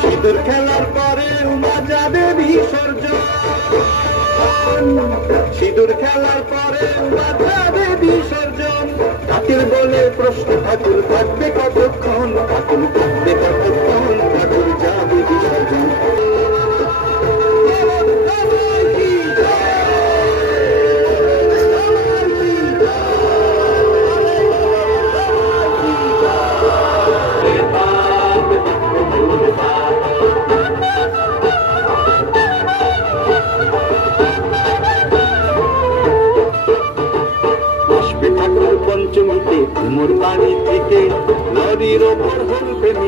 সিঁদুর খেলার পরে যাবে বিসর্জন, সিঁদুর খেলার পরে যাবে বিসর্জন। ঠাকুর বলে প্রশ্ন, ঠাকুর থাকবে কতক্ষণ, ঠাকুর থাকবে কতক্ষণ, ঠাকুর যাবে বিসর্জন। পঞ্চমীতে কুমোর বাড়ি থেকে লরির ওপর হলবে মিলি।